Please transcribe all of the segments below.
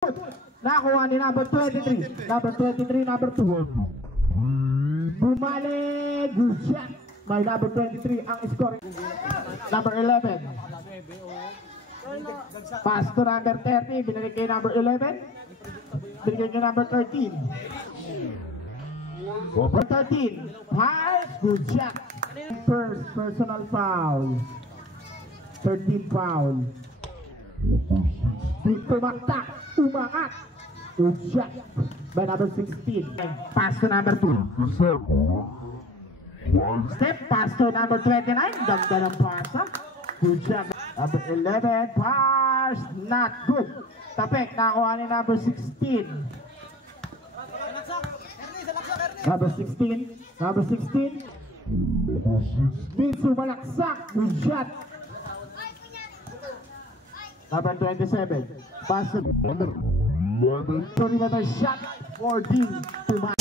Nakuha ni number 23. Number 23, number 2. Bumalik. Good shot. May number 23 ang scoring. Number 11. Pass to number 30. Binalik kay number 11. Binigay kay number 13. Number 13. Pass. Good shot. First personal foul. 13 foul. Tumaktak. Umangat. Good shot by number 16. Pass to number 2. Step pass to number 29. Ganda ng pasa. Good shot. Number 11. Pass. Not good. Tapek. Nakuha ni number 16. Number 16. Number 16. Vince Malaksak. Good shot. Number 27. Pass to number 11 shot. 14 to my.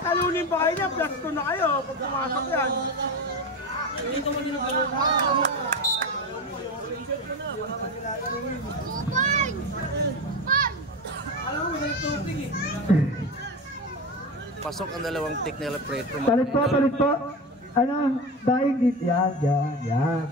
Talunin ba kayo niya? Plus 2 na kayo pag pumasok yan. Pasok ang dalawang tick nila Preto. Palit po, palit po. Ano? Daing dito. Yan, yan, yan.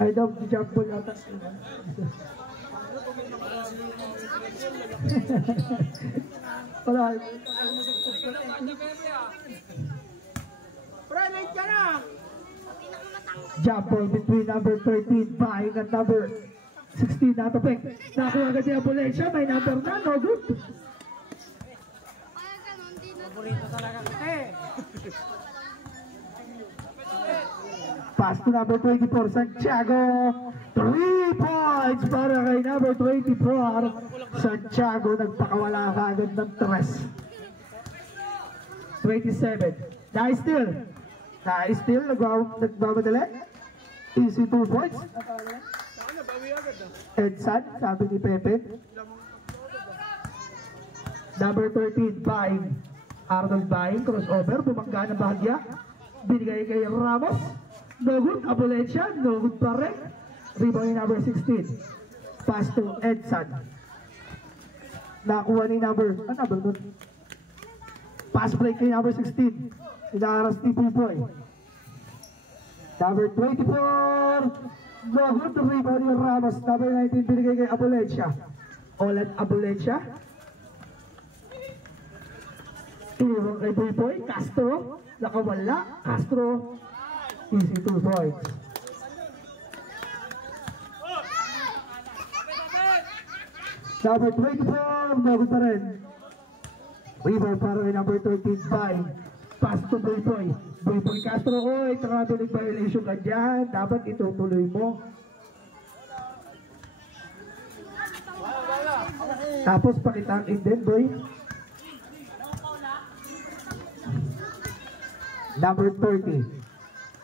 Ay daw, jump ball yata. Wala. Pre-late ka na! Jump ball between number 13 buying at number 16 na Tapek. Nakuha agad yung Abolencia, may number na, no good. Pass to number 24, Santiago. 3 points para kay number 24. Santiago, nagpakawala ka agad ng 3. 27. Nice steal. Nice steal. Nagmamadali. Easy 2 points. Edson, sabi ni Pepe. Number 13, buying. Arnold buying, crossover. Bumangga ng bahagya. Binigay kay Ramos. No good, Abolencia, no good pa rin. Rebound ni number 16. Pass to Edson. Nakuha ni number, number doon? Pass break kay number 16. Inaharas ni Pupoy. Number 24. No good, rebound ni Ramos. Number 19, binigay kay Abolencia. Ulit Abolencia. Iniwan kay Pupoy. Castro. Nakawala. Castro. Easy 2 points. Number 24, bago pa rin. Rebound para kay number 13, bye. Pass to Boyboy. Boyboy Castro, oy, traveling violation ka dyan. Dapat itutuloy mo. Tapos pakitain din, boy. Number 30.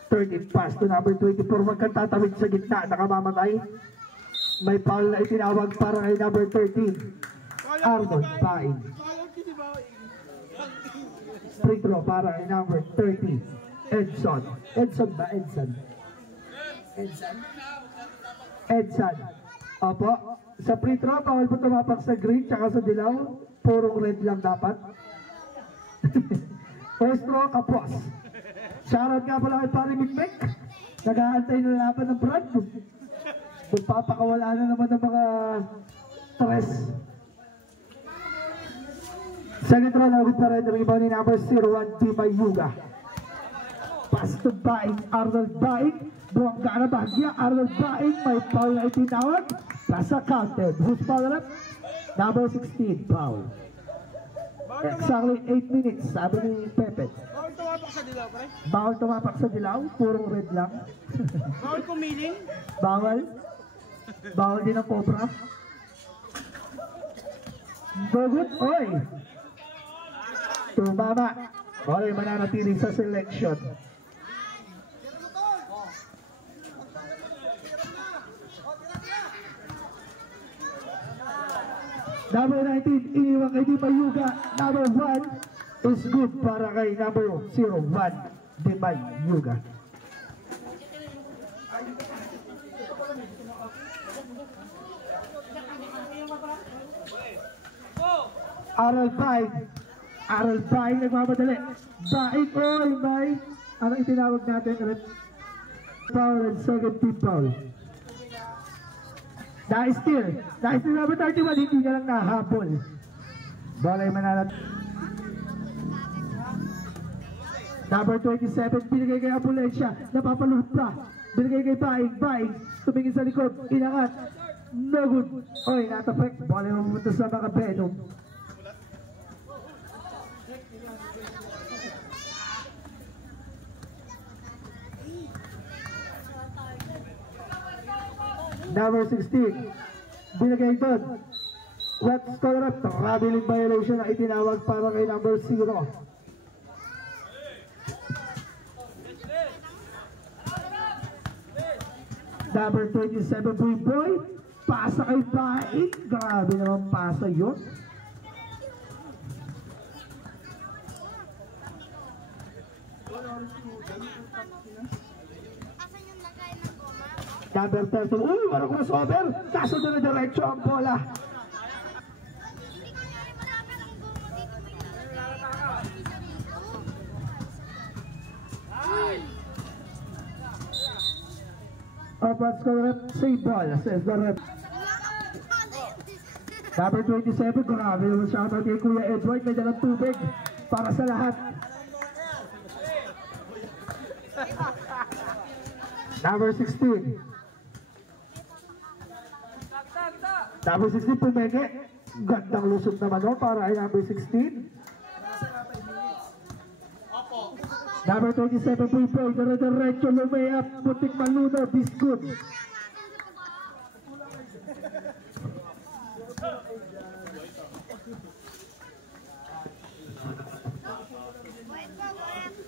30 pass to number 24. Huwag kang tatawid sa gitna. Nakamamatay. May foul na itinawag para kay number 13. Arnold Pain. Free throw para kay number 30. Edson. Edson ba? Edson. Edson. Edson. Opo. Sa free throw, bawal po tumapak sa green tsaka sa dilaw. Purong red lang dapat. First throw, kapos. Shoutout nga pala kay Pari Mikmek. Nag-aantay na laban ng Brad. Magpapakawala na naman ng mga stress. Second round, nabit pa rin. Rebound ni number 01, Timay Yuga. Pass to Baing. Arnold Baing. Buwang ka na bahagya. Arnold Baing. May foul na itinawag. Nasa counted. Who's foul up? Number 16, foul. Exactly 8 minutes, sabi ni Pepe. Bawal tumapak sa dilaw, pre? Bawal tumapak sa dilaw, purong red lang. Bawal kumiling? Bawal. Bawal din ang cobra. Good. Oy. Tumama. Oy, mananatili sa selection. Number 19, iniwan kay Di Bayuga. Number 1 is good para kay number 01, Di Bayuga. Aral Baing nagmamadali. Baing, oy, Baing. Ano itinawag natin ulit? Foul and second team foul. Na-steal number 31, hindi niya lang nahabol. Bola ay manalat. Number 27, binigay kay Apulencia, napapaluhod pa. Binigay kay Baing, tumingin sa likod, inangat. No good. Oy, natapek. Bola ay mamunta sa mga Venom. Number 16, binigay doon. Let's call up. Traveling violation na itinawag para kay number 0. Number 27, Boy. Pasa kay Baing. Grabe naman pasa yun. Number 30, uy, walang crossover. Kaso na diretso ang bola. Let's go rep, save ball, says the rep. Number 27, grabe naman shoutout kay Kuya Edward, may dalang tubig para sa lahat. Number 16. Number 16, Pumenge. Gandang lusot naman o para ay number 16. Number 27, Puipoy. Dire-diretso, lumayap. Putik maluno, biskut.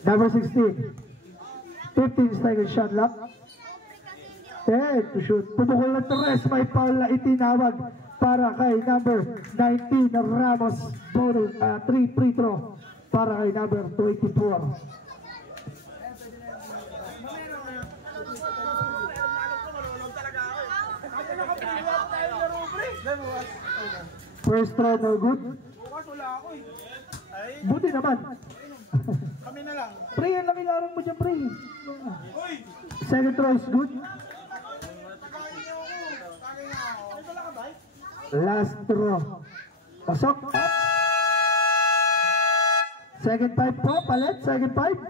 Number 16. 15 second shot lock. 10 to shoot. Pumukol ng Torres. May foul na itinawag para kay number 19 na Ramos. 3 free throw para kay number 24. First throw no good. Buti naman. Kami na lang. Pre, yan lang ilarang mo dyan, pre. Second throw is good. Last throw. Pasok. Second pipe po, palit. Second pipe.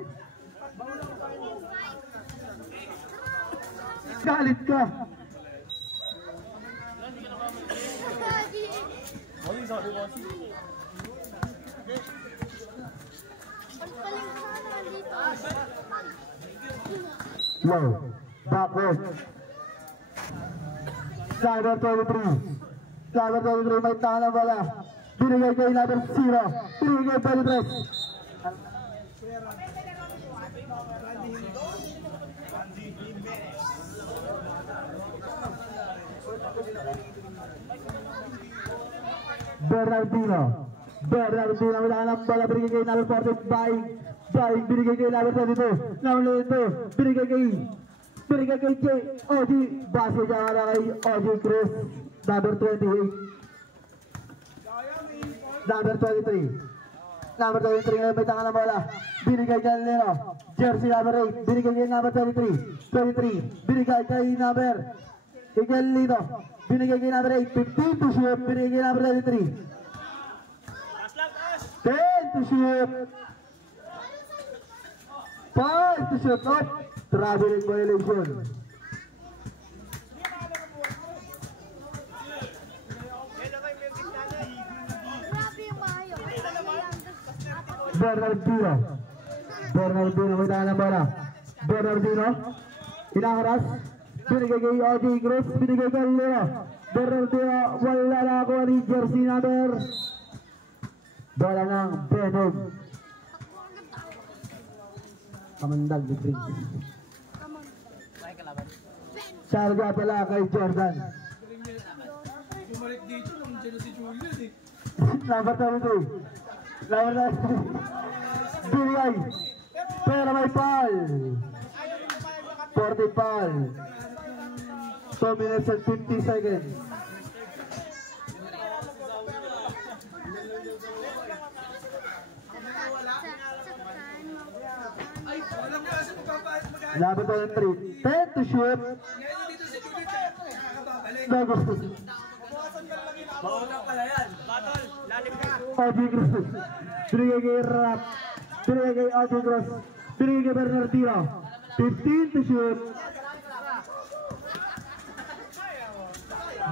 Galit ka. Low. Backward. Driver 23. Driver 23 may tangan wala. Binigay kay number 0. Binigay kay 23. Bernardino wala ng bola. Binigay kay number 14. Baing binigay kay number 22. Number 22 binigay kay OG. Base niya wala kay OG Cruz. Number 28. Number 23. Number 23 ngayon may tangan ng bola. Binigay kay Leno. Jersey number 8. Binigay kay number 23. 23. Binigay kay number Lino. Binigay kay number 8. 15 to shoot. Binigay kay number 23. 10 to shoot. 5 to shoot. Not traveling violation. Bernardino may tangan ng bola. Bernardino inaharas. Binigay kay OJ Cruz. Binigay kay Leo. Bernardino wala na ako ni jersey number Bola ng Venom. Kamandag ni Prince. Sarga pala kay Jordan. Bumalik dito, nandiyan na si Julian eh. Number 32. Number 32. Binigay. Pero may foul. 40 foul. 2 minutes and 50 seconds. Number 23. 10 to shoot. No good. Maunang pala yan. Batol, lalim ka. Audrey Gross. Binigay kay Rap. Binigay kay Audrey Gross. Binigay kay Bernardino. 15 to shoot.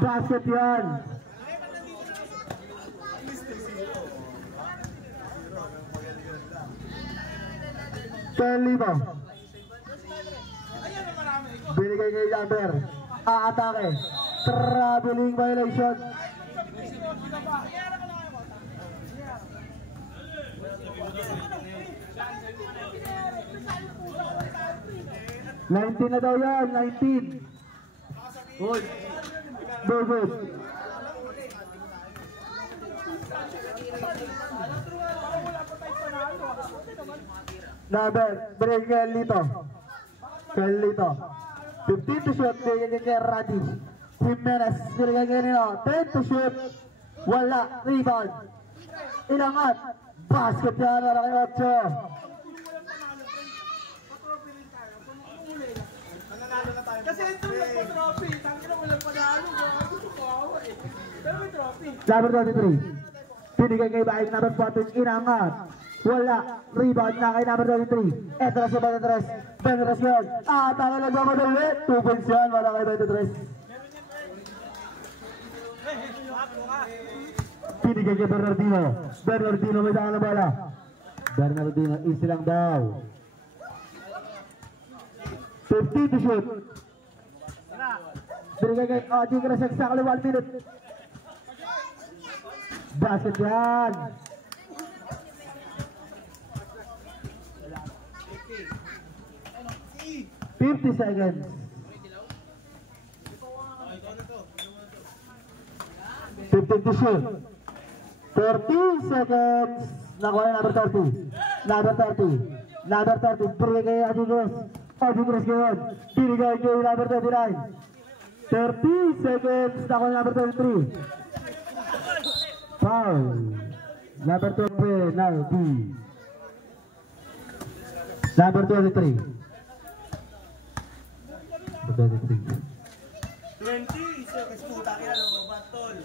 Basket yan. Libo. Binigay kay Jamber. Aatake. Traveling violation. $19 na daw yan. 19. Good. Good. Number, break kay Lito. 15 to shoot, binigay kay Radi. Jimenez, binigay kay Nino. 10 to shoot. Wala, rebound. Ilangat. Basket yan, wala kay 8. Kasi ito nagpa-trophy. Tangin na walang panalo. Gusto ko ako eh. Pero may trophy. Number 23. Binigay kay Baik number 14. Inangat. Wala. Rebound na kay number 23. Eto na si 23. Benres yun. Tama lang naman ulit. 2 points yan. Wala kay 23. Binigay kay Bernardino. Bernardino may daan na bola. Bernardino easy lang daw. 50 to shoot. Binigay kay Audrey Gross. Exactly 1 minute. Basket yan. 50 seconds. 15 to shoot. 30 seconds. Nakuha na number 30. Number 30. Number 30. Binigay kay Audrey Gross. Audrey Gross ngayon. Binigay kay number 39. 30 seconds. Nakuha na number 33. Foul. Number 2 penalty. Number 23. 20 seconds puta kaya lo, Batol.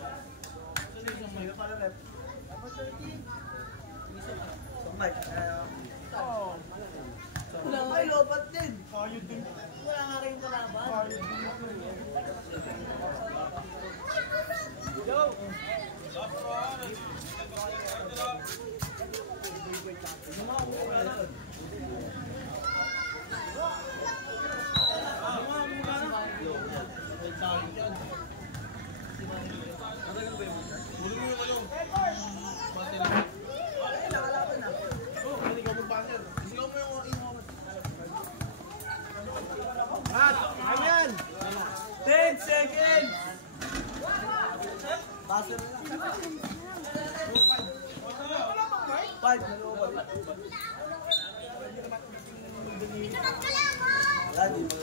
Sunod mo yung pala rep. Number 13. So Mike, wala nga kayo, lobat din. Wala nga kayong kalaban. Go! Ayan! 10 seconds! Passer na lang. 5 na loob.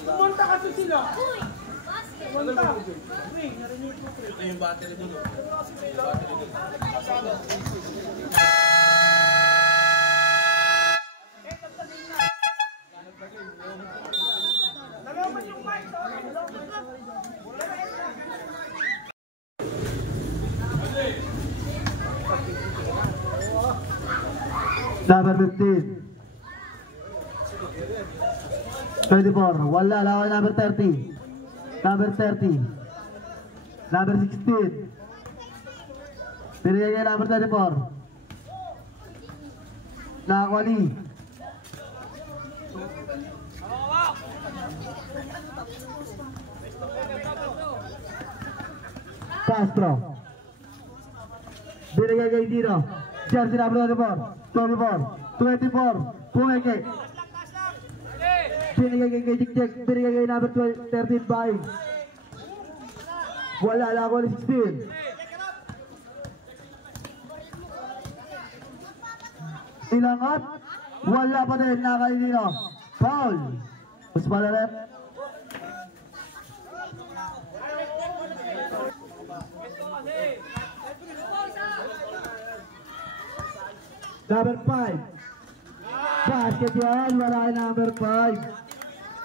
Pumunta kasi sila. Pumunta. Ito yung battery mo. Number 15. 24. Wala. Lawan number 30. Number 30. Number 16. Pinigay kay number 34. Nakakwali. Castro. Binigay kay Dino. Jersey number 24, 24, Pumeke. Binigay kay Jik, binigay kay number 13 Baing. Wala lang ako ni 16. Ilangat, wala pa din, nakainino. Foul. Mas malalit. Number 5. Basket yan, wala kay number 5.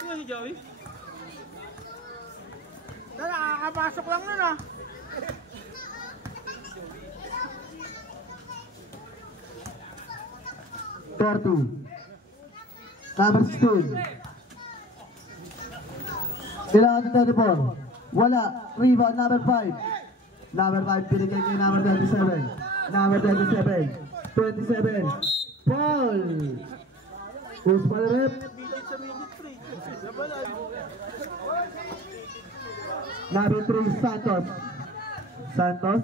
Sino si Joey? Nakakapasok lang nun ah. Number 16. Ilangan 24. Wala. Rebound number 5. Number 5 pinigay kay number 27. Number 27. 27. Paul. Who's my rep? Number 3 Santos. Santos.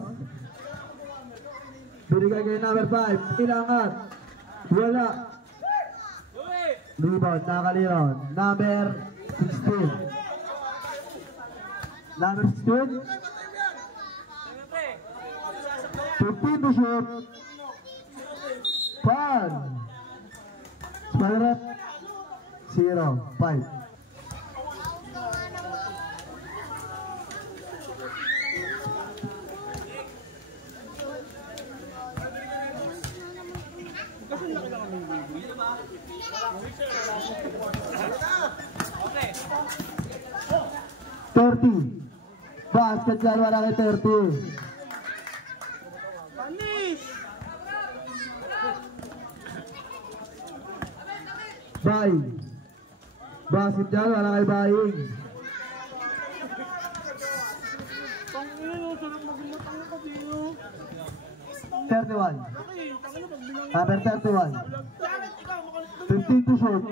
Binigay kay number 5. Ilangan. Wala. Rebound, nakalinaw. Number 16. Number 16. 15 to shoot. Pan. Spider 0, 5. Basket dyan, wala kay 30. Baing. Basket dyan, wala kay Baing. Number 31. 15 to shoot.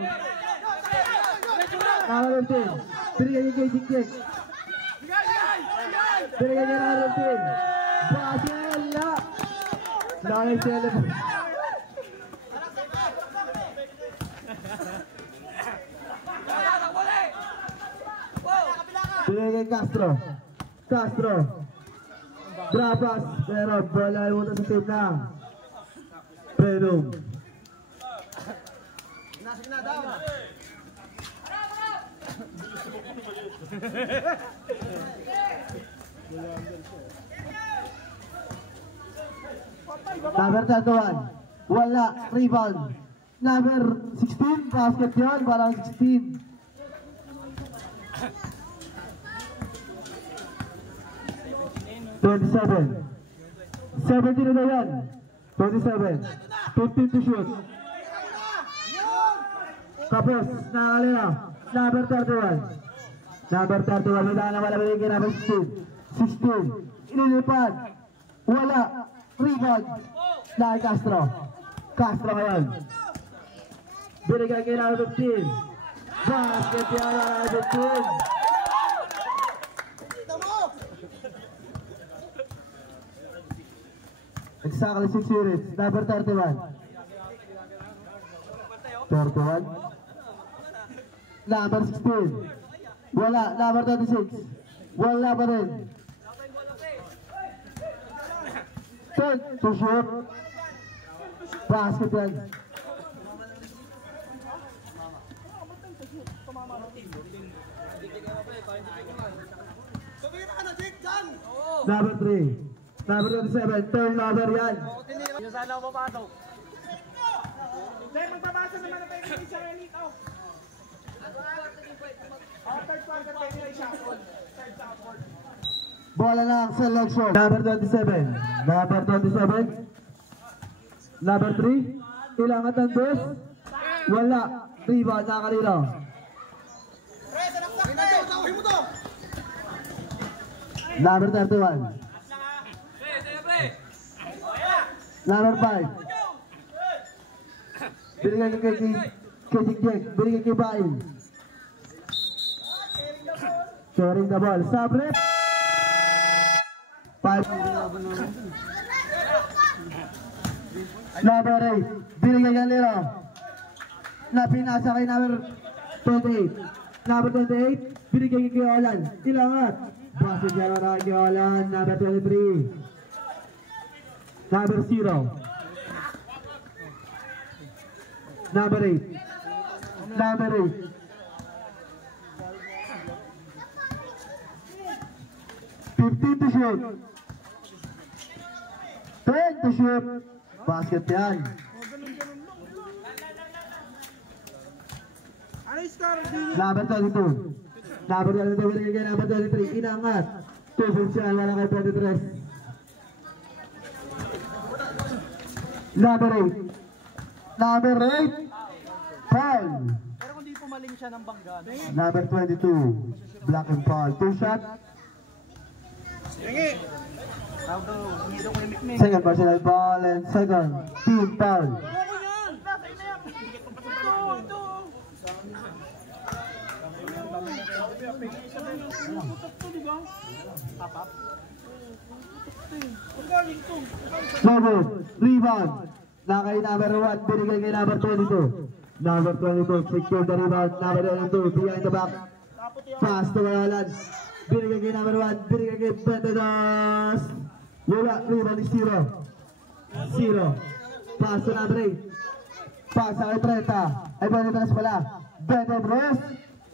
Number 15. Binigay kay Jik. Binigay kay number 15. Basket la. Laki celebrate. Binigay kay Castro. Drapas, pero bola ay muna sa team na Prenum. Nasig na daw. Number 31. Wala. Rebound. Number 16. Basket yun. Walang 16. $27. 17 na yan. 27. 15 to shoot. Tapos, nakalina. Number 31. Number 31. Wala na malabigay kay number 16. 16. Inilipad. Wala. Rebound. Dahil Castro. Castro ngayon. Binigay kay number 15. Basket yan number 15. Exactly 6 units. Number 31. 31. Number 16. Wala. Number 36. Wala pa rin. 10 to shoot. Basket yan. Number 3. Number 27, turnover yan. Yung sana ako papasok. Hindi, magpapasa naman ang pwede sa elite. Third quarter pwede na i-shuffle. Third shuffle. Bola lang, selection. Number 27. Number 27. Number 3. Ilangan ng dos. Wala. Rebound, nakalinaw. Number 31. Number 5. Binigay kay Jik. Binigay kay Baing. Sharing the ball. Sabre. 5. Number 8, binigay Galero. Napinasa kay number 28. Number 28, binigay kay Olan. Ilangat. Base siya para kay Olan. Number 23. Number 0. Number 8. Number 8. 15 to shoot. 10 to shoot. Basket yan. Number 22. Number 22 binigay number 23. Inangat. 2 shoot siya. Wala kay 23. Number 8. Number 8. Foul. Pero kung di pumaling siya ng bangga. Number 22. Black and foul. 2 shot. Sige. Tawag daw. Humido ko yung mikmik. Second personal foul and second team foul. Robert, rebound. Nakay number 1, binigay kay number 22. Number 22, secure the rebound. Number 22, behind the back. Pass to Walan. Binigay kay number 1, binigay kay Bendedos. Wala, rebound is 0. 0. Pass to number 8. Pass sa kay 30. Ay, Bendedos pala. Bendedos.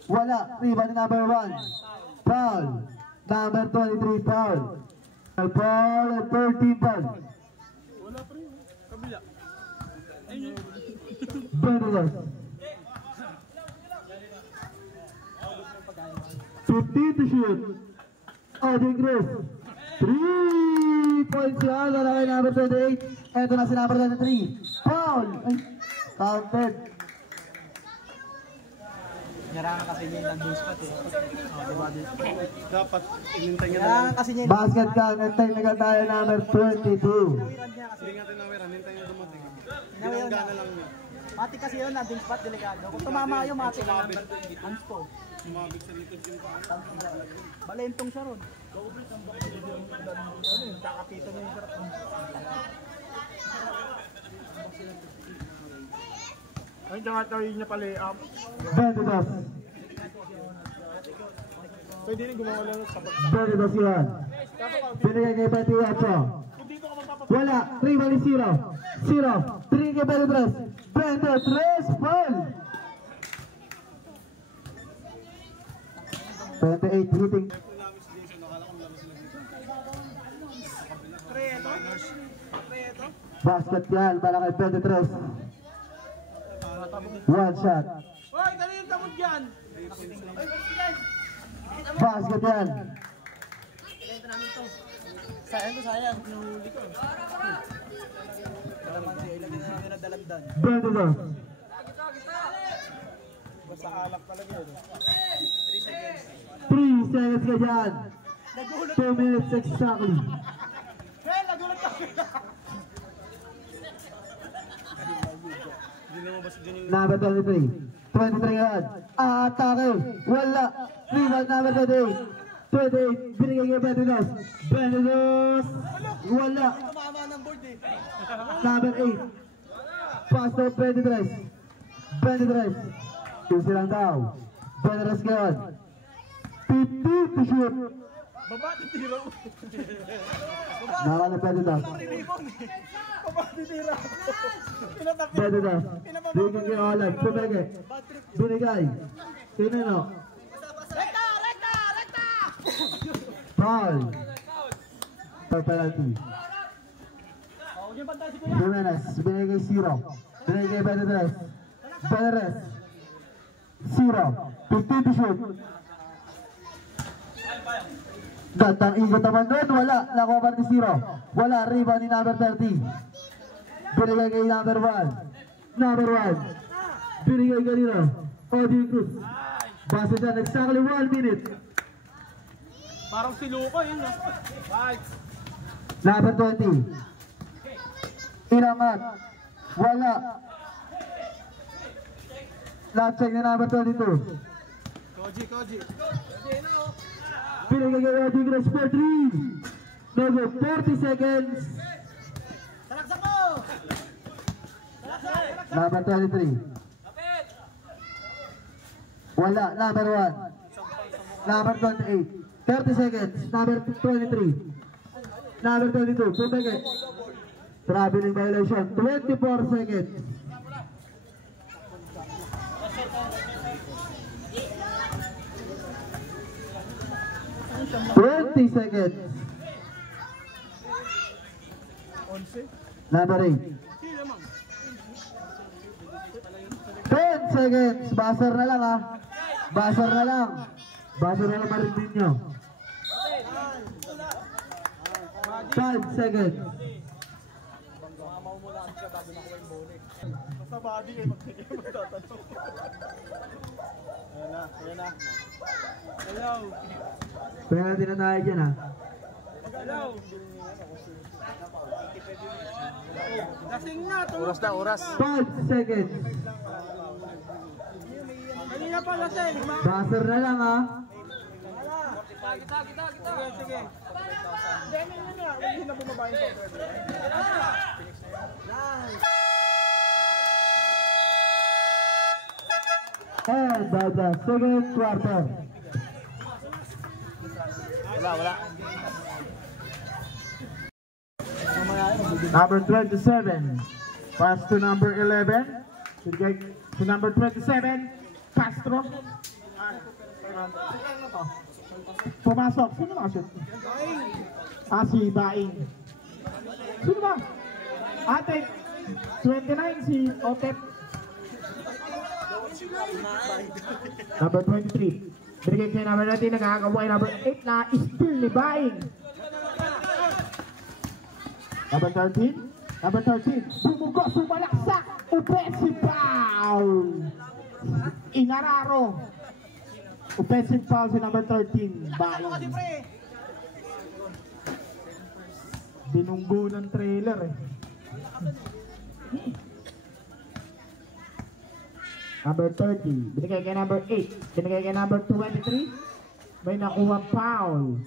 Wala, rebound ni number 1. Foul. Number 23, foul. Foul and 13 foul. Wala pa rin. Kabila. Bendedos. 15 to shoot. Adding Chris. 3 points yan. Wala kay number 28. Ito na si number 23. Foul. Ay, counted. Narangan kasi niya yung nandun spot eh. Diba? Dapat inintay niya Narangan kasi niya yung Basket count. Nagtay na tayo number 22. nawiran niya kasi. Hindi natin nawiran, hintay niya dumating. Nawiran Ginagana na. lang niya. Mati kasi yun, nandun spot, delikado. Kung tumama yung mati na number 20, hands to. Sumabit sa likod yung paa. Balentong siya ron. Ano yun, kakapito niya yung sarap. Ay, nakatawi niya pala up. Bendedos. Pwede rin gumawa lang sa pag... Bendedos yan. Binigay kay 28. Wala. 3 bali 0. 0. 3 kay Bendedos. Bendedos. Foul. 28 hitting. Basket yan. Para kay Bendedos. 1 shot. Hoy, dali yung tamod dyan! Basket yan. Sayang ko, sayang. Nahuli ko. Alaman siya, ilagay na namin na dalandan. Bendedos. Basta alak talaga yun. 3 seconds ka dyan. 2 minutes exactly. Hey, nagulat ka! Number 23. 23 yan. Atake. Wala. Rebound number 28. 28. Binigay kay Bendedos. Bendedos. Wala. Tumama ng board eh. Number 8. Pass to 23. Bendedos. Tusi lang daw. Bendedos ngayon. 50 to shoot. Baba, titira mo. Naka na Bendedos. Rebound eh. Baba, titira mo. Bendedos. Binigay kay Olan. Binigay. Binigay. Sinino? Rekta! Rekta! Rekta! Foul. For penalty. Huwag yung pantay si Kuya. Jimenez. Binigay kay 0. Binigay kay Bendedos. Bendedos. 0. 15 to shoot. Gandang ikot naman doon. Wala. Nakuha pa ni 0. Wala. Rebound ni number 30. Binigay kay number 1. Number 1. Binigay kanina. Odi Cruz. Base dyan. Exactly 1 minute. Parang si Luka yun. Right. Number 20. Inangat. Wala. Last check ni number 22. Koji. Binigay kay Odi Cruz for 3. Number 40 seconds. Saragsak mo! Number 23. Wala. Number 1. Number 28. 30 seconds. Number 23. Number 22. 2 seconds. Traveling violation. 24 seconds. 20 seconds. Number 8. 10 seconds. Buzzer na lang ha. Buzzer na lang. Buzzer na lang marinig nyo. 5 seconds. Sa body eh, magtatanong. Ayan na, ayan na. Hello. Kaya natin na tayo dyan ha. Hello. Lasing na, oras na, oras. 5 seconds. Kanina pa lasing. Buzzer na lang ha. Kita. Sige. Demi na nga, hindi na bumaba yung software. And by the second quarter. Wala. Number 27. Pass to number 11. To number 27. Castro. Pumasok. Sino makashoot? Si Baing. Sino ba? Ate. 29 si Otep. Number 23. Binigay kayo number natin. Nakakabuhay number 8 na steal ni Baing. Number 13. Number 13. Bumugo, sumalaksak. Offensive foul. Inararo. Offensive foul si number 13. Baing. Binunggo ng trailer eh. Number 30. Binigay kay number 8. Binigay kay number 23. May nakuha foul.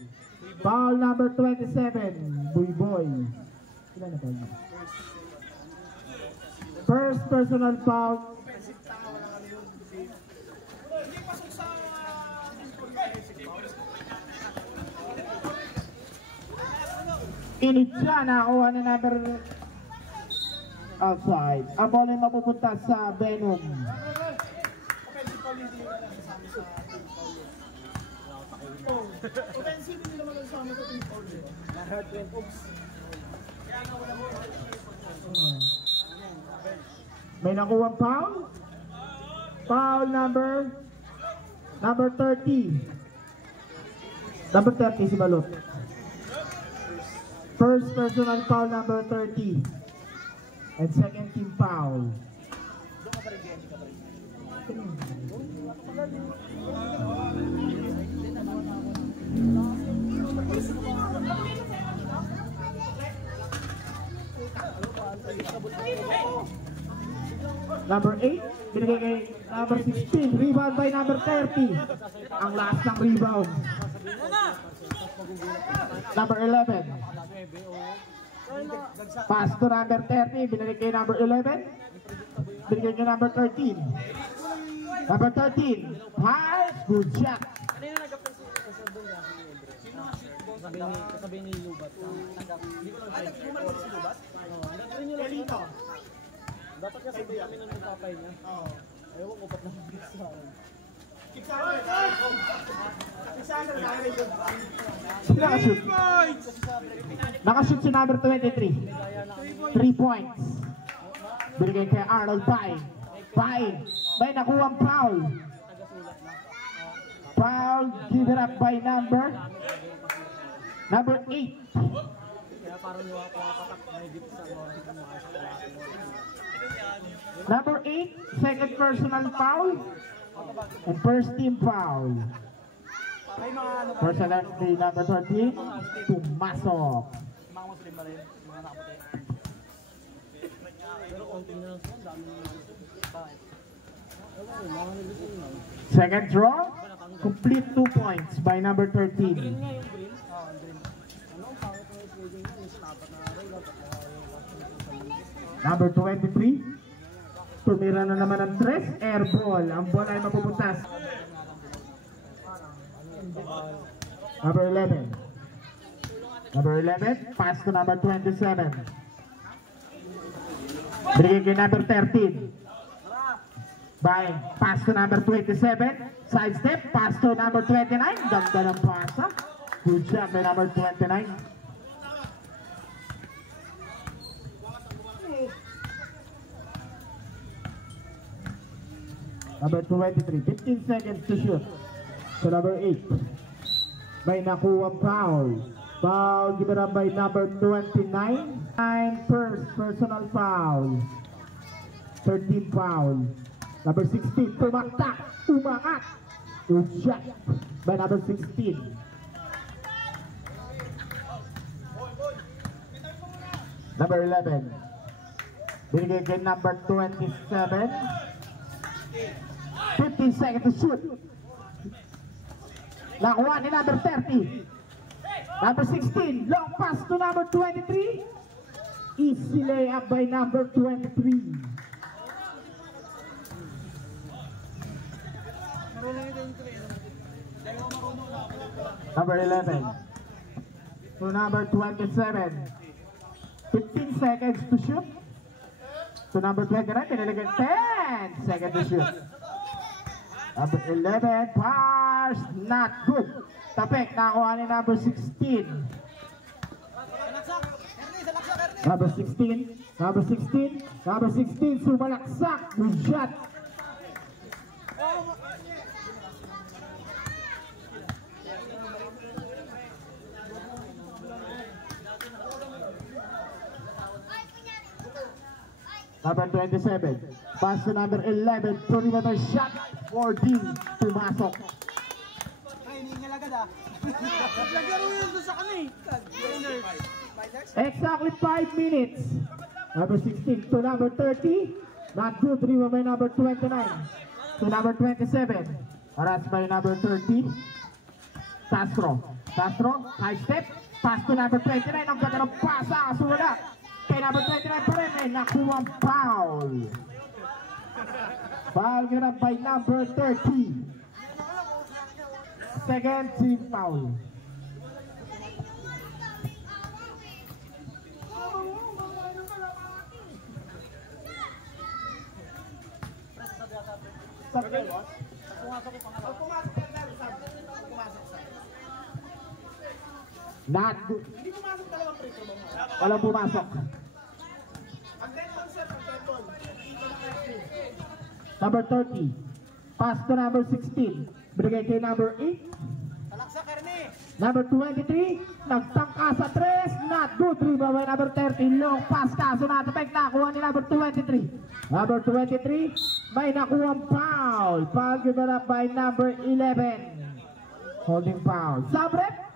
Foul number 27. Boy. Ilan na foul? First personal foul. Initya na kuha na number outside. Ang bola ay mapupunta sa Venom. May nakuha foul. Foul number 30. Number 30 si Balot. First personal foul number 30. And second team foul. Number 8, binigay kay number 16, rebound by number 30. Ang last ng rebound. Number 11. Pass to number 30, binigay kay number 11. Binigay kay number 13. Number 13, pass, good shot. Kasabi ni Lubat. Bumalik si Lubat? Oo. Dapat kasi kami nang nagpapay niya. Oo. Ewan ko ba't nabigit sa akin. Nakashoot. Nakashoot si number 23. 3 points. Binigay kay Arnold Baing. May nakuha foul. Foul given up by number 8. Kaya parang patak na higit sa Number 8, second personal foul. And first team foul. Personal di number 13, pumasok. mga Muslim na rin, mga nakaputi. Pero konting na lang sila, dami na lang. Bakit? Mga nag-isip lang. Second draw, complete 2 points by number 13. Green nga yung green? Oo, green. Ano, pangit na yung trading niya, yung dapat na aray, dapat na aray. Number 23, Tumira na naman ang 3, air ball. Ang bola ay mapupuntas. Number 11. Number 11, pass to number 27. Binigay kay number 13. Bye. Pass to number 27. Side step. Pass to number 29. Ganda ng pasa. Good job by number 29. Number 23. 15 seconds to shoot. So number 8. May nakuha foul. Foul given up by number 29. 9 personal foul. 13 foul. Number 16, tumaktak, umangat. Good shot by number 16. Number 11. Binigay kay number 27. 15 seconds to shoot. Nakuha ni number 30. Number 16, long pass to number 23. Easy layup by number 23. Number 11 to number 27. 15 seconds to shoot. To number 29, piniligan 10 seconds to shoot. Number 11, pass, not good. Tapik, nakuha ni number 16. Number 16, number 16, number 16, sumalaksak. Good shot. Number 27, pass to number 11, perimeter shot, 14, pumasok. Ay, hindi nga agad ah. Naglaro yun doon sa kami. Exactly 5 minutes. Number 16 to number 30, not good, rebound by number 29. To number 27, harassed by number 30, Castro, high step, pass to number 29, ang ganda ng pasa, sumunod. Kay number 29 pa rin, may nakuha foul. Foul given by number 30. Second team foul. Not good. Hindi pumasok dalawang prito mo. Walang pumasok. Ang deadball sir, ang deadball. Number 30. Pass to number 16. Binigay kay number 8. Talaksa, Kerni. Number 23. Nagtangka sa 3. Not good. Rebound by number 30. Long pass. Kaso natapik. Nakuha ni number 23. Number 23. May nakuha foul. Foul given up by number 11. Holding foul. Subrep.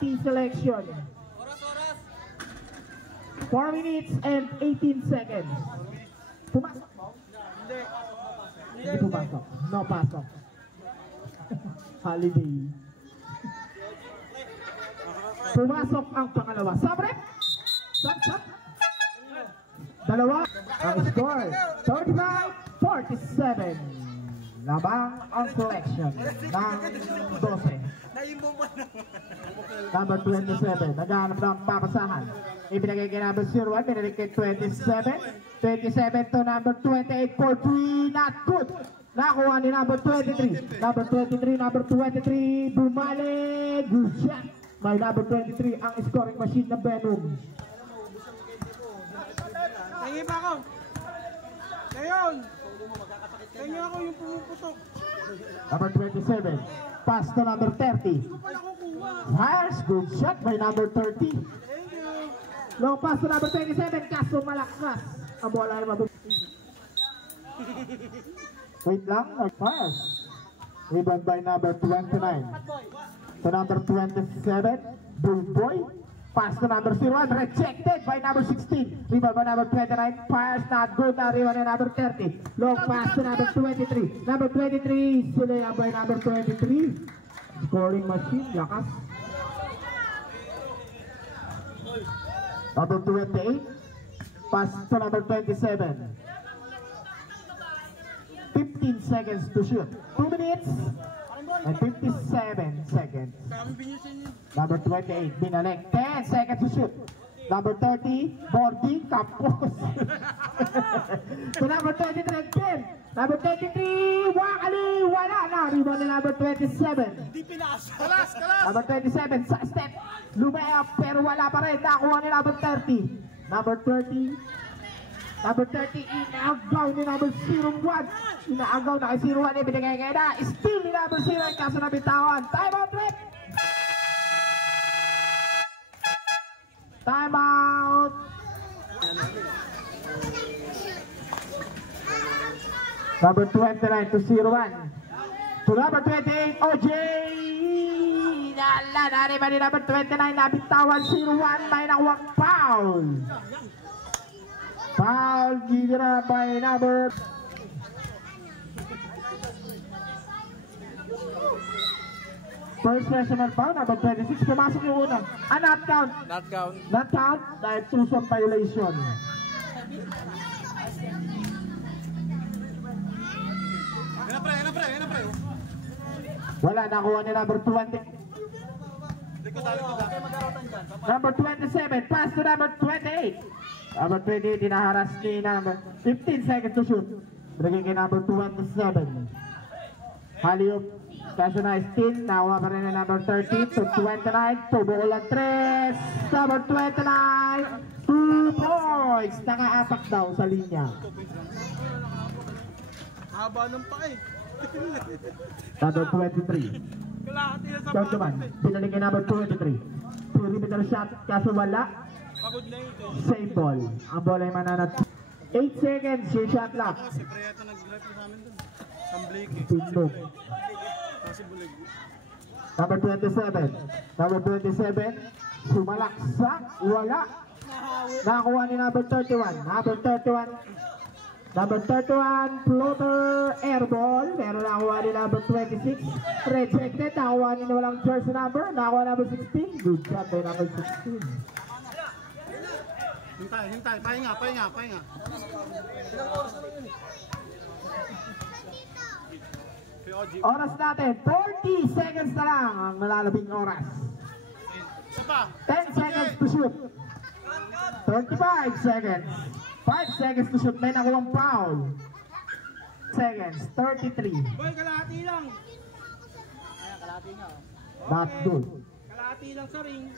Team selection. 4 minutes and 18 seconds. Pumasok mo? Hindi. Hindi pumasok. No pasok. Holiday. Pumasok ang pangalawa. Sabrep! Sap. Dalawa. Ang score. 35-47. Labang ang selection ng 12. Number 27. Naghahanap ng papasahan. Ibinagay kay number 01. Binalik kay 27. 27 to number 28 for 3. Not good. Nakuha ni number 23. Number 23, number 23, bumalik. Good shot. May number 23 ang scoring machine ng Venom. Tingin pa ako. Ngayon. Tingin ako yung pumuputok. Number 27. Pass to number 30. Harsh. Good shot by number 30. Thank you. Long pass to number 27. Kaso malakas. Ang bola ay mabuk. Wait lang, nag-pass. Rebound by number 29. To number 27, Bullboy. Pass to number 01, rejected by number 16. Rebound by number 29, pass not good. Now rebound by number 30. Long pass to number 23. Number 23, Sulaya by number 23. Scoring machine, lakas. Number 28. Pass to number 27. 15 seconds to shoot. 2 minutes and 57 seconds. Number 28, binalik. 10 seconds to shoot. Number 30, boarding, kapos. To number 23, 10. Number 33, wakali, wala na. Rebound ni number 27. Di pinas. Kalas, kalas. Number 27, sa step. Lumayap, pero wala pa rin. Nakuha ni number 30. Number 30. Number 30, inaagaw ni number 01. Inaagaw na kay 01, ibinigay kaya na. Still ni number 0, kaso nabitawan. Time out, Rick! Time out! Number 29 to 01. To number 28, OJ! Nala ba ni number 29, nabitawan 01, may nawang foul. Foul given up by number first personal foul, number 26. Pumasok yung una. Not count. Not count. Not count dahil two-shot violation. Wala, nakuha ni number 20. Number 27, pass to number 28. Number 28, dinaharas ni number 15 seconds to shoot. Bigay kay number 27. Haliup, kaso na still, nakuha pa rin na number 13 to 29. Tubuko lang 3. Number 29, 2 points. Nakaapak daw sa linya. Haba ng pa eh. Number 23. Kalahati na sa Down naman, binalik kay number 23. Perimeter shot, kaso wala. pagod na ito. Same ball. Ang ball ay mananat. 8 seconds, your shot clock. Si Prieto nag-drive sa amin dun. Samblake eh. Tindog. Kasi bulag. Number 27. Number 27. Sumalaksak. Wala. Nakakuha ni number 31. Number 31. Number 31, floater, air ball. Meron nakakuha ni number 26. Rejected. Nakakuha ni walang jersey number. Nakakuha number 16. Good shot by number 16. Hintay, hintay. Pahinga, pahinga, pahinga. Oras natin, 40 seconds na lang ang malalabing oras. Isa pa. 10 seconds to shoot. 35 seconds. 5 seconds to shoot. May nakuwang foul. Seconds. 33. Boy, kalahati lang. Ayan, kalahati nga. Not good. Kalahati lang sa ring.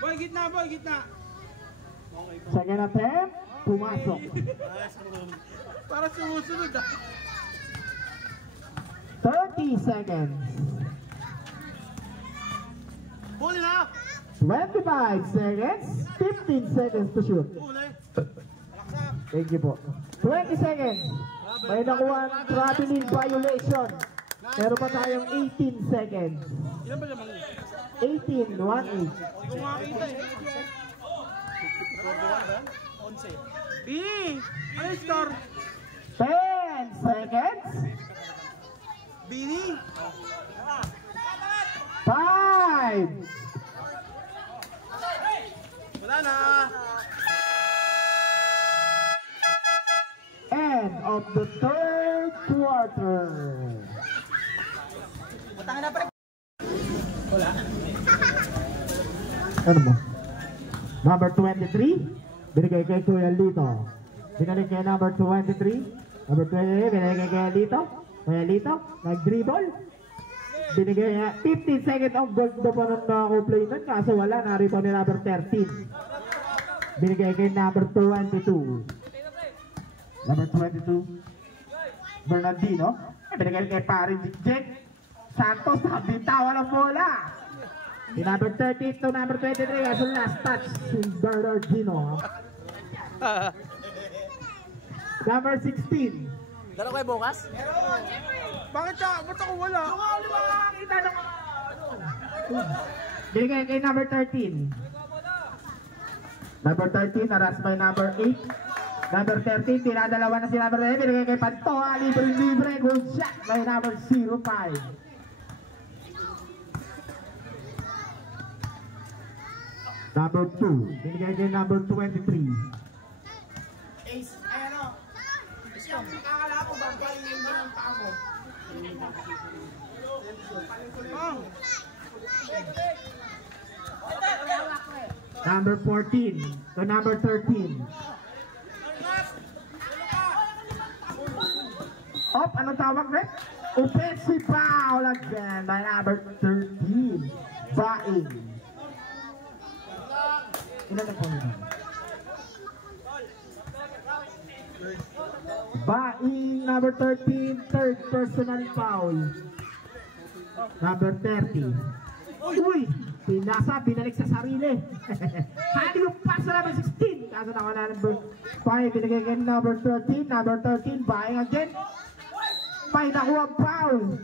Boy, gitna, boy, gitna. Okay. Second attempt. Pumasok. Para sumusunod ah. 30 seconds. Huli na. 25 seconds. 15 seconds to shoot. Huli. Thank you po. 20 seconds. May nakuha traveling violation. Meron pa tayong 18 seconds. Ilan ba naman yun? 18, 1-8. Hindi ko makakita eh. 11. Ano yung score? 10 seconds. Bini? 5. Wala na. End of the third quarter. Wala. Ano mo? Number 23, binigay kay Kuya Lito. Binalik kay number 23. Number 23, binigay kay Lito. Kuya Lito, nag-dribble. Binigay niya 15 seconds of gold na pa nung nakakuplay nun. Kaso wala, narito ni number 13. Binigay kay number 22. Number 22, Bernardino. Binigay kay Parin Jik Santos, nakabitawan ng bola. Di number 30 to number 23 as the last touch si Bernardino. Number 16. Dalo kayo bukas? Bakit siya? Ba't ako wala? Binigay kay number 13. Number 13, naras by number 8. Number 13, tinadalawa na si number 11. Binigay kay Pantoa, libre-libre. Good shot by number 05. Number 2, binigay kay number 23. Ace, ay ano? Siya, akala ko ba galing mo ng paa mo? Number 14 to number 13. Op, anong tawag na? Offensive foul again by number 13. Baing. Ilan na po nito? Baing, number 13, third personal foul. Number 30. Uy! Pinasa, binalik sa sarili. Hali yung pass sa number 16. Kaso nawala number 5. Binigay kay number 13. Number 13, Baing again. May nakuha foul.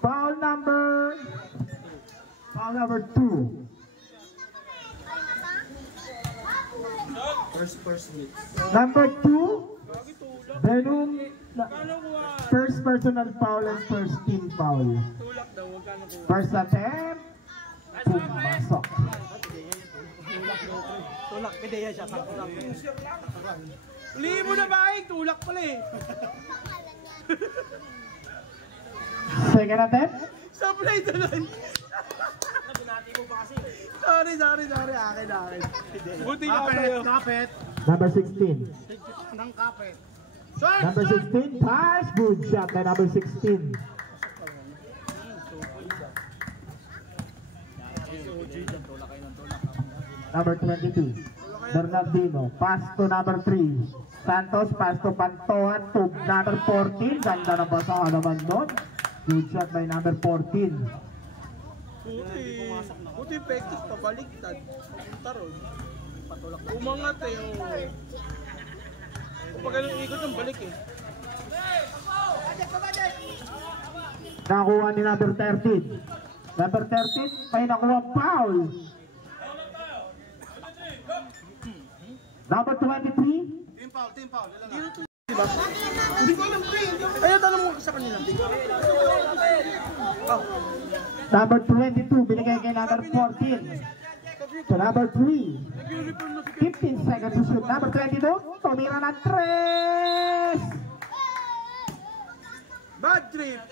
Foul number 2. First hit. Number 2, Benum, first personal foul and first team foul. First attempt, pumasok. Tulak, pideya siya. Uli mo na ba eh? Tulak pala eh. Second attempt. Supply doon. Sorry. Akin. Buti nga kayo. Kapit. Number 16. Nang kapit. Number 16, pass. Good shot by number 16. Number 22, Bernardino. Pass to number 3. Santos, pass to Pantoan to number 14. Ganda na basahan naman doon. Good shot by number 14. Buti pektos pa, baliktad. Taron. Umangat eh. Kapag ganun ikot yung balik eh. Nakuha ni number 13. Number 13, may nakuha foul. Number 23. Team foul. Hindi ko alam pre. Ay, tanong mo sa kanila. Number 22, binigay kay number 14. To number 3. 15 seconds to shoot. Number 22, tumira ng 3. Bad trip.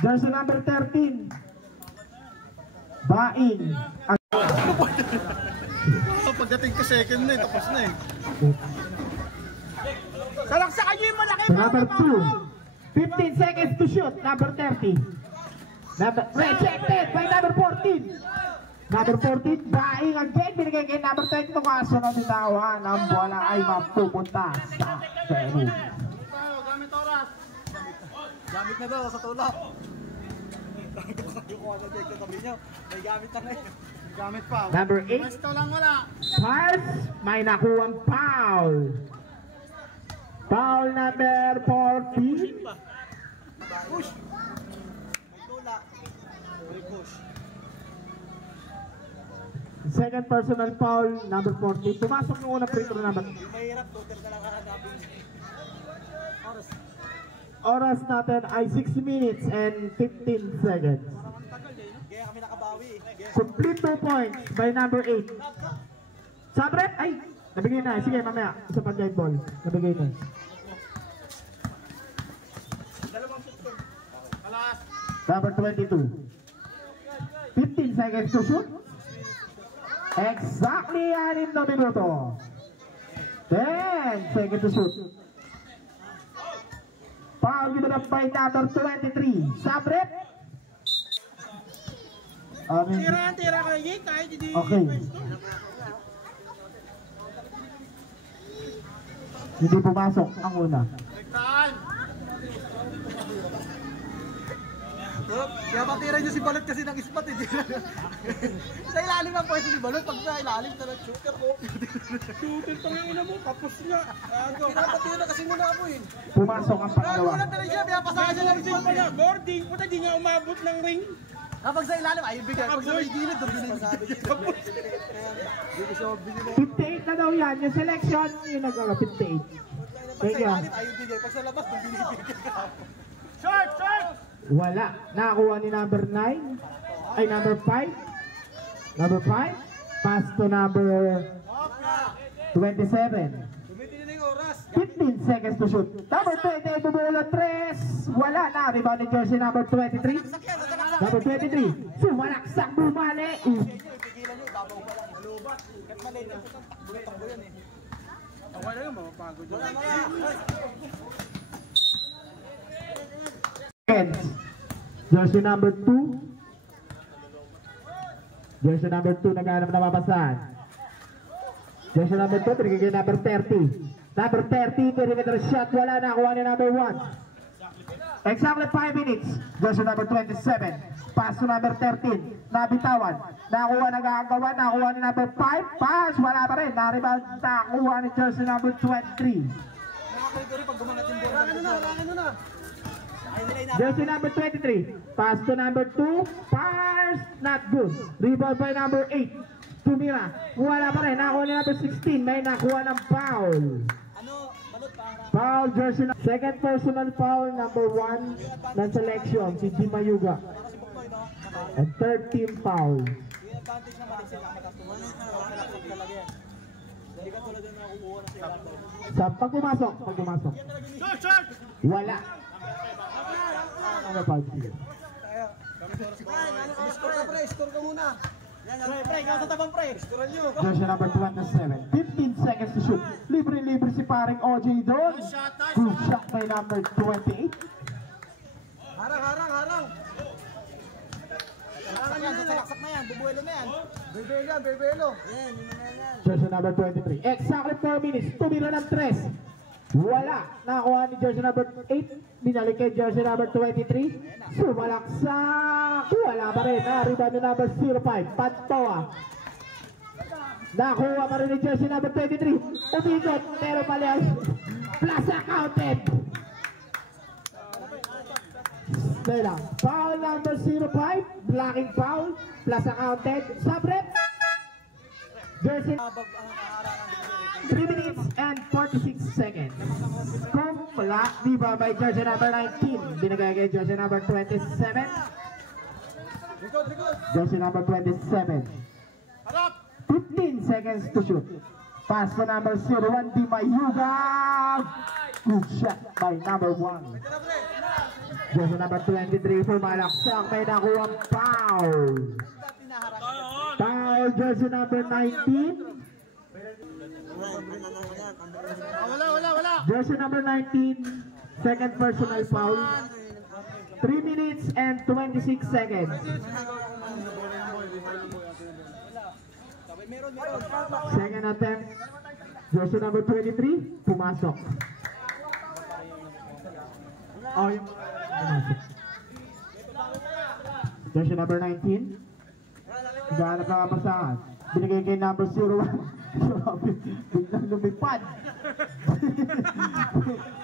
Jersey number 13. Baing. Pagdating ka second na eh, tapos na eh. Salaksakan nyo yung malaki. To number 2. 15 seconds to shoot. Number 30. Rejected by number 14. Number 14, Baing again. Binigay kay number 20. Kaso na bitawan. Ang bola ay mapupunta sa Peru. Gamit oras. Gamit na daw sa tulak. Yung kuha sa deck katabi nyo. May gamit na ngayon. Gamit pa. Number 8, Basta lang wala. pass. May nakuwang foul. Foul number 14. Push. Tulak. Push. Second personal foul, number 14. Pumasok yung unang free throw number. Yung mahirap, total na lang hahanapin. Oras. Oras natin ay 6 minutes and 15 seconds. Kaya kami nakabawi eh. Complete 2 points by number 8. Sabret, ay! Nabigay na. Sige, mamaya. Isa pang guide ball. Nabigay na. Number 22. 15 seconds to shoot. Exactly 6 na minuto. 10 seconds to shoot. Foul given up by number 23. Sabret. Tira kayo yun. Kahit hindi. Okay. Hindi pumasok ang una. Kaya matira nyo si Balot kasi ng spot eh. Sa ilalim ang pwesto ni Balot. Pag sa ilalim na nag-shooter ko. Shooter pang yung ina mo. Kapos nga. Pinapatira na kasi muna ako eh. Pumasok ang pangalawa. Wala talaga siya. Pinapasahan siya ng Boarding spot pa eh. na. Boarding. Puta di nga umabot ng ring. Kapag sa ilalim, ayaw bigay. Pag sa may gilid, doon binibigay. Kapos. 58 na daw yan. Yung selection, yung nag-58. Pag sa Thank you. ilalim, ayaw bigay. Pag sa labas, doon binibigay. Short! Wala. Nakakuha ni number 9. Ay, number 5. Number 5. Pass to number 27. 15 seconds to shoot. Number 20, bubulo 3. Wala na. Rebound ni jersey number 23. Number 23. Sumalaksak, bumali. Jersey number 2. Jersey number 2 naghanap na mapasahan. Jersey number 2, pinigay number 30. Number 30, perimeter shot, wala na, kuha ni number 1. Exactly 5 minutes. Jersey number 27. Pass to number 13. Nabitawan. Nakuha, nagagawa, nakuha ni number 5. Pass, wala pa rin. Na-rebound, nakuha ni jersey number 23. Jersey number 23. Pass to number 2. Pass, not good. Rebound by number 8. Tumira. Wala pa rin. Nakuha ni number 16. May nakuha ng foul. Foul, jersey. Second personal foul, number 1 ng selection, si Di Mayuga. And third team foul. Sa pag-pumasok. Wala. Ano foul? Score ka muna. Pre, kasa tabang pre. Score nyo. Jersey number 27. 15 seconds to shoot. Libre-libre si paring OJ doon. Good shot by number 28. Harang. Saksak na yan, bubuelo na yan. Bebelo. Jersey number 23. Exactly 4 minutes. Tumira ng 3. Wala. Nakakuha ni jersey number 8. Binalik kay jersey number 23. Sumalaksak. Wala pa rin. Rebound ni number 05. Pantoa. Nakuha pa rin ni jersey number 23. Umigot. Pero pala Plaza counted. Stella. Foul number 05. Blocking foul. Plaza counted. Sabrep. Jersey 3 minutes and 46 seconds. Kung wala, rebound by jersey number 19. Binagay kay jersey number 27. Jersey number 27. 15 seconds to shoot. Pass to number 01, Di Mayuga. Good shot by number 1. Jersey number 23, pumalaksak. May nakuha foul. Foul, jersey number 19. Wala. Jersey number 19, second personal foul. 3 minutes and 26 seconds. Second attempt. Jersey number 23, pumasok. Oh, pumasok. Jersey number 19. Gahanap ng kapasahan. Binigay kay number 01. Biglang lumipad.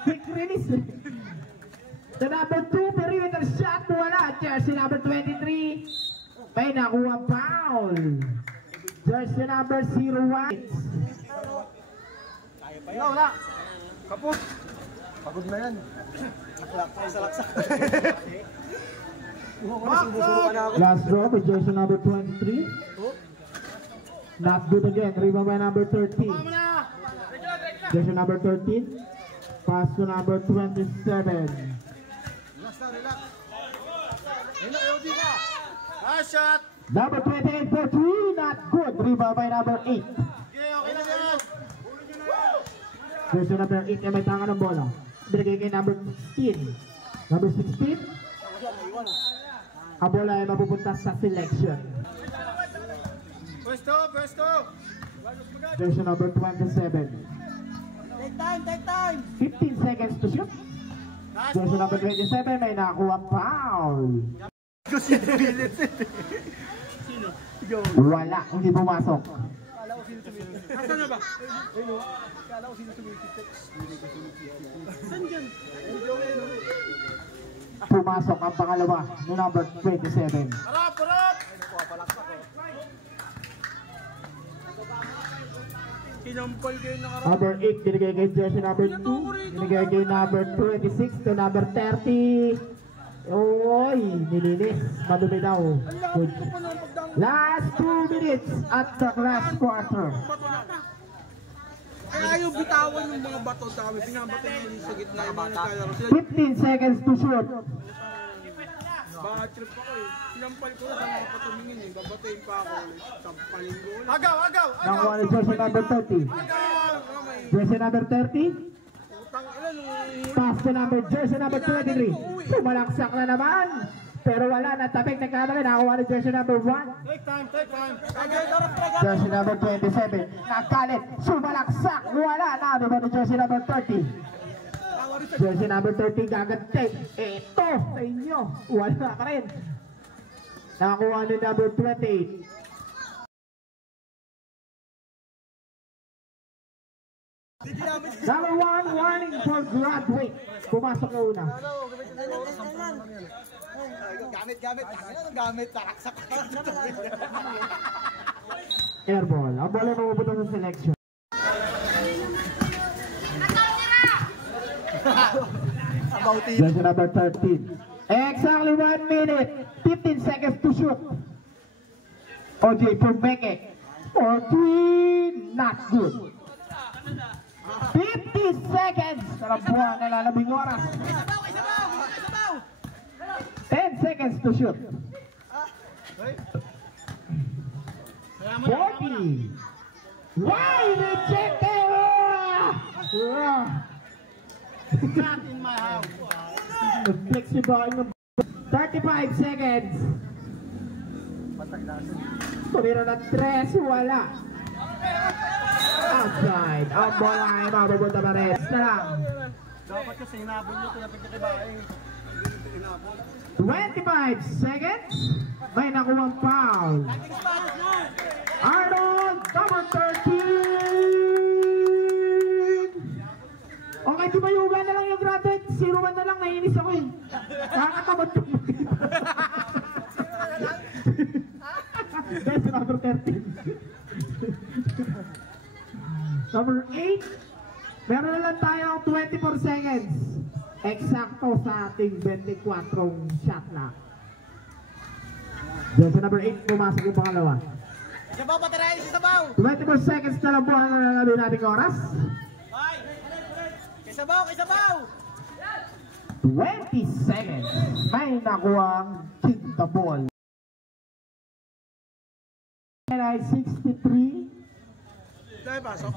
Quick release. The number 2 perimeter shot, wala. Jersey number 23. May nakuha foul. Jersey number 01. Wala. Kaput. Pagod na yan. Laksak. Last draw with jersey number 23. Not good again. Rebound by number 13. Jersey number 13. Pass to number 27. Shot. Number 28 for 3. Not good. Rebound by number 8. Jersey number 8 ay may tanga ng bola. Binigay kay number 16. Number 16. Ang bola ay mapupunta sa selection. Pwesto. Jersey number 27. Take time. 15 seconds to shoot. Jersey number 27 may nakuha foul. Wala, hindi pumasok. Nasaan na ba? Kala ko sino tumitik. Saan dyan? Pumasok ang pangalawa ni number 27. Harap! Kinampal kayo ng harap. Number 8 binigay kay jersey number 2. Binigay kay number 26 to number 30. Oy, nilinis. Madumi daw. Good. Last 2 minutes at the last quarter. Kaya ayaw bitawan yung mga bato sa kami. Pinabato nyo sa gitna yung mga nagkalaro. 15 seconds to shoot. Baka trip ako eh. Sinampal ko na sa mga patumingin eh. Babatayin pa ako ulit. Sampalin ko ulit. Agaw! Nakuha ni jersey number 30. Jersey number 30. Utang ilan nung... Pass to number jersey number 23. Sumalaksak na naman. Pero wala na tapik na kadali. Nakuha ni jersey number 1. Take time! Jersey number 27. Nakalit. Sumalaksak. Wala na. Diba ni jersey number 30? Jersey number 30 gagantin. Ito sa inyo. Wala ka rin. Nakakuha ni number 28. Number 1, warning for graduate. Pumasok na una. Gamit. Taraksak. Airball. Ang bola mapupunta sa selection. Jersey number 13. Exactly 1 minute. 15 seconds to shoot. OJ Pumeke. For 3. Not good. 50 seconds. Sarap buwan na lalabing oras. 10 seconds to shoot. 40. Why rejected? Not in my house. Flexible. 35 seconds. Tumira ng 3. Wala. Outside. Ang bola ay mabubuta pa rin. Na lang. Dapat kasi hinabol nyo. Tinapit nyo kay Bae. 25 seconds. May nakuwang foul. Arnold, number 13. Okay, di ba yuga na lang yung graduate? 0-1 na lang, naiinis ako eh. Nakakatamad ko. That's number 13. Number 8. Meron na lang tayo 24 seconds. Eksakto sa ating 24 shot na. Jersey number 8, pumasok yung pangalawa. Sabaw, patarayin si Sabaw! 24 seconds na lang po ang nalalabi nating oras. Kay Sabaw! 20 seconds. May nakuha ang quinta ball. Ay 63. Dahil pasok?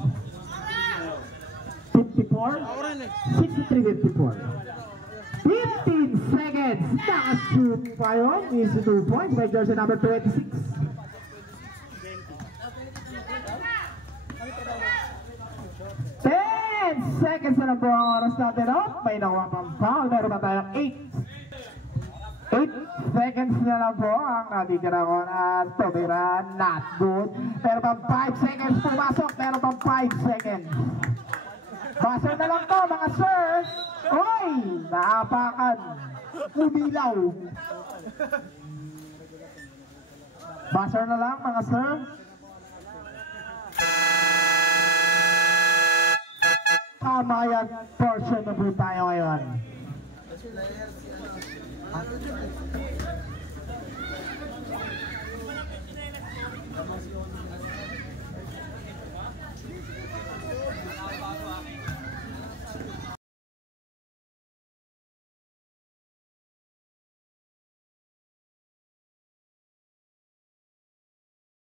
54. Ako rin eh. 63-54. 15 seconds. Nakashoot pa yun. Easy 2 points by jersey number 26. 10 seconds na lang po ang oras natin. May nakuha pang foul. Meron pa tayong 8 seconds na lang po ang natitira ko na tumira. Not good. Meron pang 5 seconds pumasok. Meron pang 5 seconds. Buzzer na lang to mga sir. Oy! Naapakan. Umilaw. Buzzer na lang mga sir. Kamayan portion na po tayo ngayon.